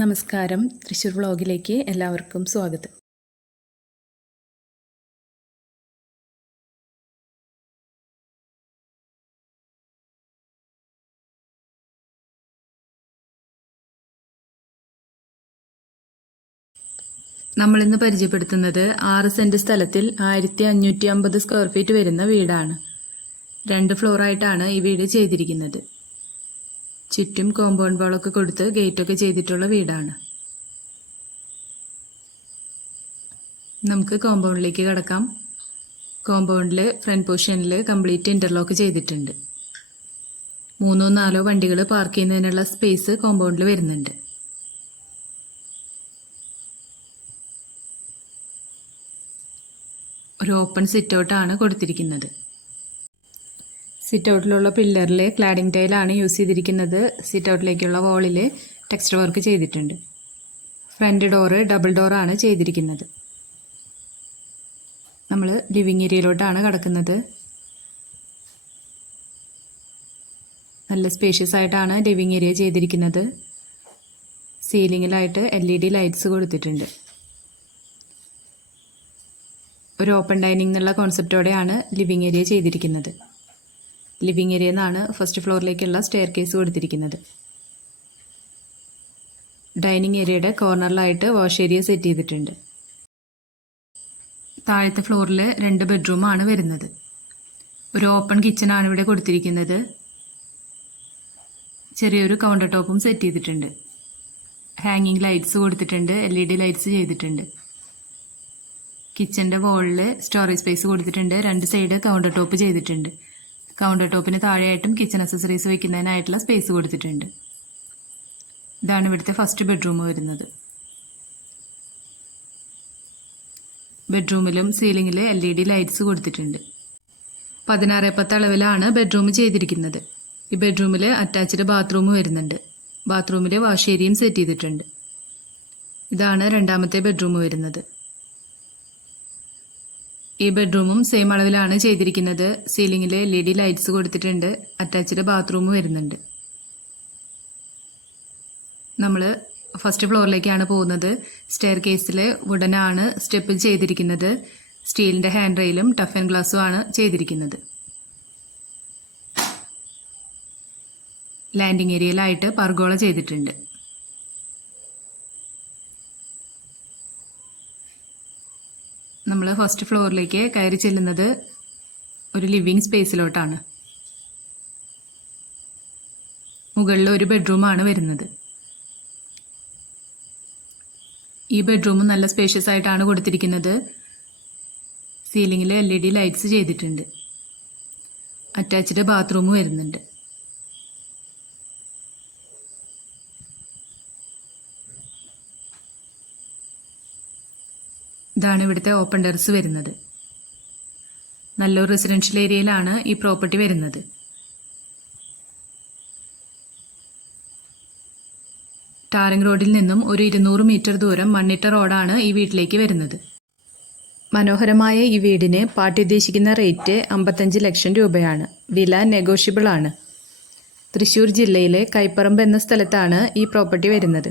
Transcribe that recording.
നമസ്കാരം. തൃശ്ശൂർ വ്ളോഗിലേക്ക് എല്ലാവർക്കും സ്വാഗതം. നമ്മളിന്ന് പരിചയപ്പെടുത്തുന്നത് ആറ് സെന്റ് സ്ഥലത്തിൽ ആയിരത്തി അഞ്ഞൂറ്റി അമ്പത് സ്ക്വയർ ഫീറ്റ് വരുന്ന വീടാണ്. രണ്ട് ഫ്ലോറായിട്ടാണ് ഈ വീട് ചെയ്തിരിക്കുന്നത്. ചുറ്റും കോമ്പൗണ്ട് വാളൊക്കെ കൊടുത്ത് ഗേറ്റൊക്കെ ചെയ്തിട്ടുള്ള വീടാണ്. നമുക്ക് കോമ്പൗണ്ടിലേക്ക് കടക്കാം. കോമ്പൗണ്ടിൽ ഫ്രണ്ട് പൊസിഷനിൽ കംപ്ലീറ്റ് ഇന്റർലോക്ക് ചെയ്തിട്ടുണ്ട്. മൂന്നോ നാലോ വണ്ടികൾ പാർക്ക് ചെയ്യുന്നതിനുള്ള സ്പേസ് കോമ്പൗണ്ടിൽ വരുന്നുണ്ട്. ഒരു ഓപ്പൺ സിറ്റ് ഔട്ടാണ് കൊടുത്തിരിക്കുന്നത്. സിറ്റ് ഔട്ടിലുള്ള പില്ലറിൽ ക്ലാഡിംഗ് ടൈലാണ് യൂസ് ചെയ്തിരിക്കുന്നത്. സിറ്റ് ഔട്ടിലേക്കുള്ള വോളിൽ ടെക്സ്റ്റ് വർക്ക് ചെയ്തിട്ടുണ്ട്. ഫ്രണ്ട് ഡോറ് ഡബിൾ ഡോറാണ് ചെയ്തിരിക്കുന്നത്. നമ്മൾ ലിവിങ് ഏരിയയിലോട്ടാണ് കടക്കുന്നത്. നല്ല സ്പേഷ്യസ് ആയിട്ടാണ് ലിവിങ് ഏരിയ ചെയ്തിരിക്കുന്നത്. സീലിങ്ങിലായിട്ട് എൽ ഇ ഡി ലൈറ്റ്സ് കൊടുത്തിട്ടുണ്ട്. ഒരു ഓപ്പൺ ഡൈനിങ് എന്നുള്ള കോൺസെപ്റ്റോടെയാണ് ലിവിങ് ഏരിയ ചെയ്തിരിക്കുന്നത്. ലിവിങ് ഏരിയ എന്നാണ് ഫസ്റ്റ് ഫ്ലോറിലേക്കുള്ള സ്റ്റെയർ കേസ് കൊടുത്തിരിക്കുന്നത്. ഡൈനിങ് ഏരിയയുടെ കോർണറിലായിട്ട് വാഷ് ഏരിയ സെറ്റ് ചെയ്തിട്ടുണ്ട്. താഴത്തെ ഫ്ലോറിൽ രണ്ട് ബെഡ്റൂമാണ് വരുന്നത്. ഒരു ഓപ്പൺ കിച്ചണാണ് ഇവിടെ കൊടുത്തിരിക്കുന്നത്. ചെറിയൊരു കൗണ്ടർ ടോപ്പും സെറ്റ് ചെയ്തിട്ടുണ്ട്. ഹാങ്ങിങ് ലൈറ്റ്സ് കൊടുത്തിട്ടുണ്ട് എൽ ഇ ഡി ലൈറ്റ്സ് ചെയ്തിട്ടുണ്ട്. കിച്ചന്റെ വോളിൽ സ്റ്റോറേജ് സ്പേസ് കൊടുത്തിട്ടുണ്ട് രണ്ട് സൈഡ് കൗണ്ടർ ടോപ്പ് ചെയ്തിട്ടുണ്ട്. കൗണ്ടർ ടോപ്പിന് താഴെയായിട്ടും കിച്ചൺ അക്സസറീസ് വയ്ക്കുന്നതിനായിട്ടുള്ള സ്പേസ് കൊടുത്തിട്ടുണ്ട്. ഇതാണ് ഇവിടുത്തെ ഫസ്റ്റ് ബെഡ്റൂം വരുന്നത്. ബെഡ്റൂമിലും സീലിംഗിൽ എൽ ഇ ഡി ലൈറ്റ്സ് കൊടുത്തിട്ടുണ്ട്. പതിനാറ് പത്ത് അളവിലാണ് ബെഡ്റൂം ചെയ്തിരിക്കുന്നത്? ഈ ബെഡ്റൂമിൽ അറ്റാച്ച്ഡ് ബാത്റൂം വരുന്നുണ്ട്. ബാത്റൂമിൽ വാഷ് ഏരിയയും സെറ്റ് ചെയ്തിട്ടുണ്ട്. ഇതാണ് രണ്ടാമത്തെ ബെഡ്റൂം വരുന്നത്. ഈ ബെഡ്റൂമും സെയിം അളവിലാണ് ചെയ്തിരിക്കുന്നത്. സീലിംഗിൽ എൽ ഇ ഡി ലൈറ്റ്സ് കൊടുത്തിട്ടുണ്ട്. അറ്റാച്ച്ഡ് ബാത്റൂം വരുന്നുണ്ട്. നമ്മൾ ഫസ്റ്റ് ഫ്ലോറിലേക്കാണ് പോകുന്നത്. സ്റ്റെയർ കേസിൽ വുഡനാണ് സ്റ്റെപ്പ് ചെയ്തിരിക്കുന്നത്. സ്റ്റീലിന്റെ ഹാൻഡ് റെയിലും ടഫ് ആൻഡ് ഗ്ലാസ്സും ആണ് ചെയ്തിരിക്കുന്നത് ലാൻഡിംഗ് ഏരിയയിലായിട്ട് പർഗോള ചെയ്തിട്ടുണ്ട്. നമ്മൾ ഫസ്റ്റ് ഫ്ലോറിലേക്ക് കയറി ചെല്ലുന്നത് ഒരു ലിവിങ് സ്പേസിലോട്ടാണ് മുകളിൽ ഒരു ബെഡ്റൂമാണ് വരുന്നത്. ഈ ബെഡ്റൂം നല്ല സ്പേഷ്യസ് ആയിട്ടാണ് കൊടുത്തിരിക്കുന്നത്. സീലിംഗിൽ എൽ ഇ ഡി ലൈറ്റ്സ് ചെയ്തിട്ടുണ്ട്. അറ്റാച്ച്ഡ് ബാത്റൂം വരുന്നുണ്ട്. ഇതാണ് ഇവിടുത്തെ ഓപ്പൺ ടെറസ് വരുന്നത്. നല്ലൊരു റെസിഡൻഷ്യൽ ഏരിയയിലാണ് ഈ പ്രോപ്പർട്ടി വരുന്നത്. ടാറിംഗ് റോഡിൽ നിന്നും ഒരു ഇരുന്നൂറ് മീറ്റർ ദൂരം മണ്ണിട്ട റോഡാണ് ഈ വീട്ടിലേക്ക് വരുന്നത്. മനോഹരമായ ഈ വീടിന് പാട്ടി ഉദ്ദേശിക്കുന്ന റേറ്റ് അമ്പത്തഞ്ച് ലക്ഷം രൂപയാണ്. വില നെഗോഷ്യബിൾ ആണ്. തൃശൂർ ജില്ലയിലെ കൈപ്പറമ്പ് എന്ന സ്ഥലത്താണ് ഈ പ്രോപ്പർട്ടി വരുന്നത്.